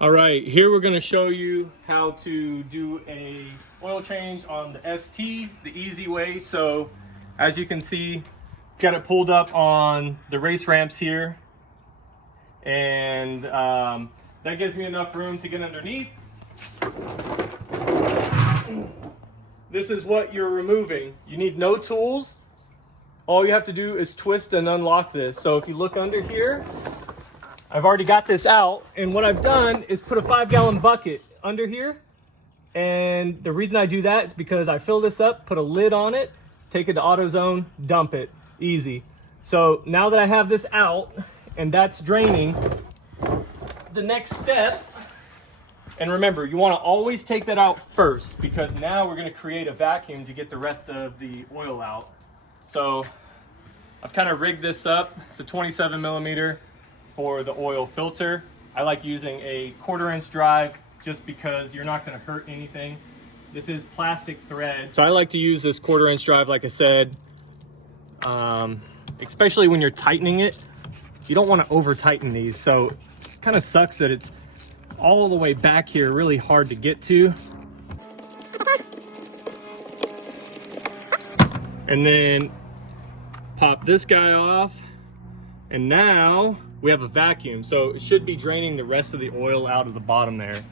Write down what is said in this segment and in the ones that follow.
All right, here we're going to show you how to do a oil change on the ST the easy way. So as you can see, got it pulled up on the race ramps here, and that gives me enough room to get underneath. This is what you're removing. You need no tools. All you have to do is twist and unlock this. So if you look under here, I've already got this out, and what I've done is put a 5-gallon bucket under here. And the reason I do that is because I fill this up, put a lid on it, take it to AutoZone, dump it, easy. So now that I have this out and that's draining, the next step, and remember, you want to always take that out first, because now we're going to create a vacuum to get the rest of the oil out. So I've kind of rigged this up. It's a 27 millimeter for the oil filter. I like using a 1/4-inch drive just because you're not going to hurt anything. This is plastic thread, so I like to use this 1/4-inch drive, like I said, especially when you're tightening it. You don't want to over tighten these, so it kind of sucks that it's all the way back here, really hard to get to. And then pop this guy off, and now we have a vacuum. So it should be draining the rest of the oil out of the bottom there.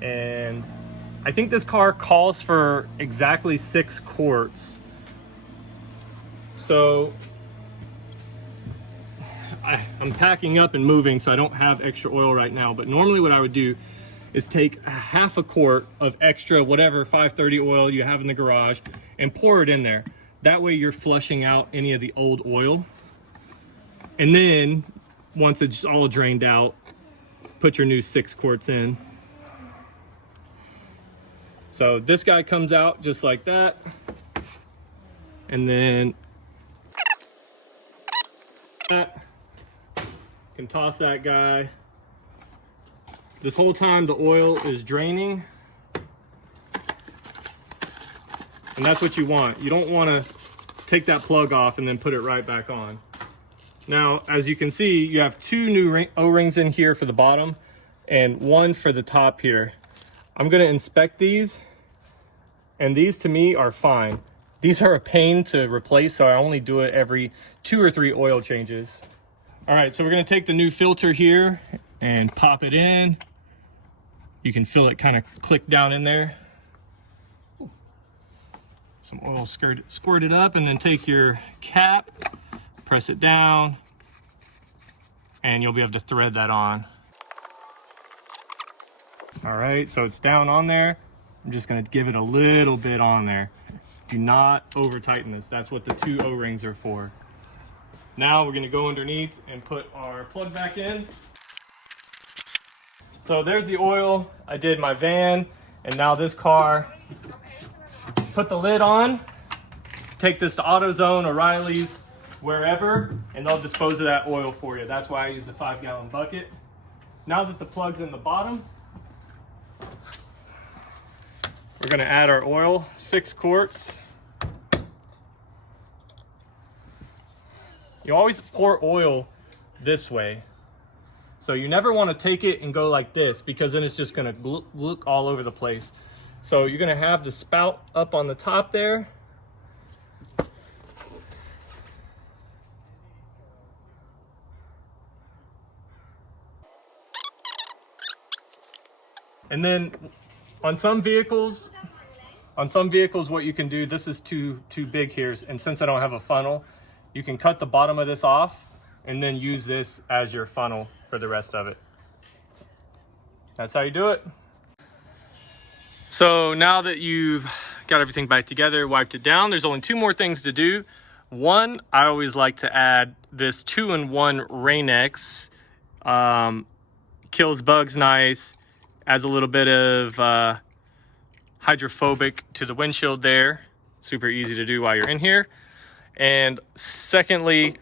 And I think this car calls for exactly 6 quarts. So I'm packing up and moving, so I don't have extra oil right now. But normally what I would do is take a 1/2 quart of extra whatever 530 oil you have in the garage and pour it in there. That way you're flushing out any of the old oil. And then once it's all drained out, put your new 6 quarts in. So this guy comes out just like that. And then that, can toss that guy. This whole time the oil is draining. And that's what you want. You don't want to take that plug off and then put it right back on. Now, as you can see, you have 2 new O-rings in here for the bottom and 1 for the top here. I'm going to inspect these, and these to me are fine. These are a pain to replace, so I only do it every 2 or 3 oil changes. All right, so we're going to take the new filter here and pop it in. You can feel it kind of click down in there. Some oil squirted up, and then take your cap, press it down, and you'll be able to thread that on. All right, so it's down on there. I'm just gonna give it a little bit on there. Do not over tighten this. That's what the 2 O-rings are for. Now we're gonna go underneath and put our plug back in. So there's the oil. I did my van, and now this car. Put the lid on, take this to AutoZone, O'Reilly's, wherever, and they'll dispose of that oil for you. That's why I use the 5-gallon bucket. Now that the plug's in the bottom, we're gonna add our oil, 6 quarts. You always pour oil this way. So you never wanna take it and go like this, because then it's just gonna look all over the place. So you're gonna have the spout up on the top there. And then on some vehicles, what you can do, this is too big here, and since I don't have a funnel, you can cut the bottom of this off and then use this as your funnel for the rest of it. That's how you do it. So now that you've got everything back together, wiped it down, there's only 2 more things to do. One, I always like to add this 2-in-1 Rain-X. Kills bugs nice, adds a little bit of hydrophobic to the windshield there. Super easy to do while you're in here. And secondly,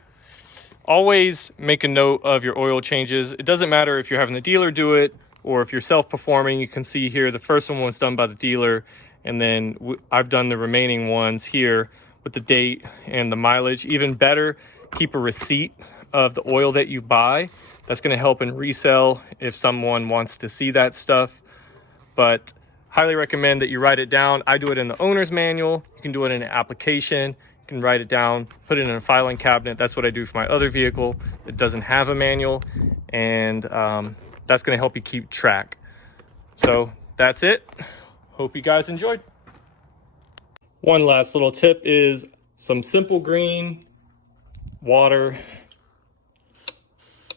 always make a note of your oil changes. It doesn't matter if you're having the dealer do it or if you're self-performing. You can see here the first one was done by the dealer, and then I've done the remaining ones here with the date and the mileage. Even better, keep a receipt of the oil that you buy. That's going to help in resale if someone wants to see that stuff. But highly recommend that you write it down. I do it in the owner's manual. You can do it in an application. You can write it down, put it in a filing cabinet. That's what I do for my other vehicle that doesn't have a manual. And that's going to help you keep track. So that's it. Hope you guys enjoyed. One last little tip is some simple green water.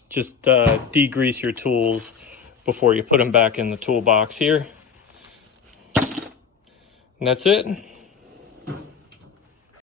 Just degrease your tools before you put them back in the toolbox here. And that's it.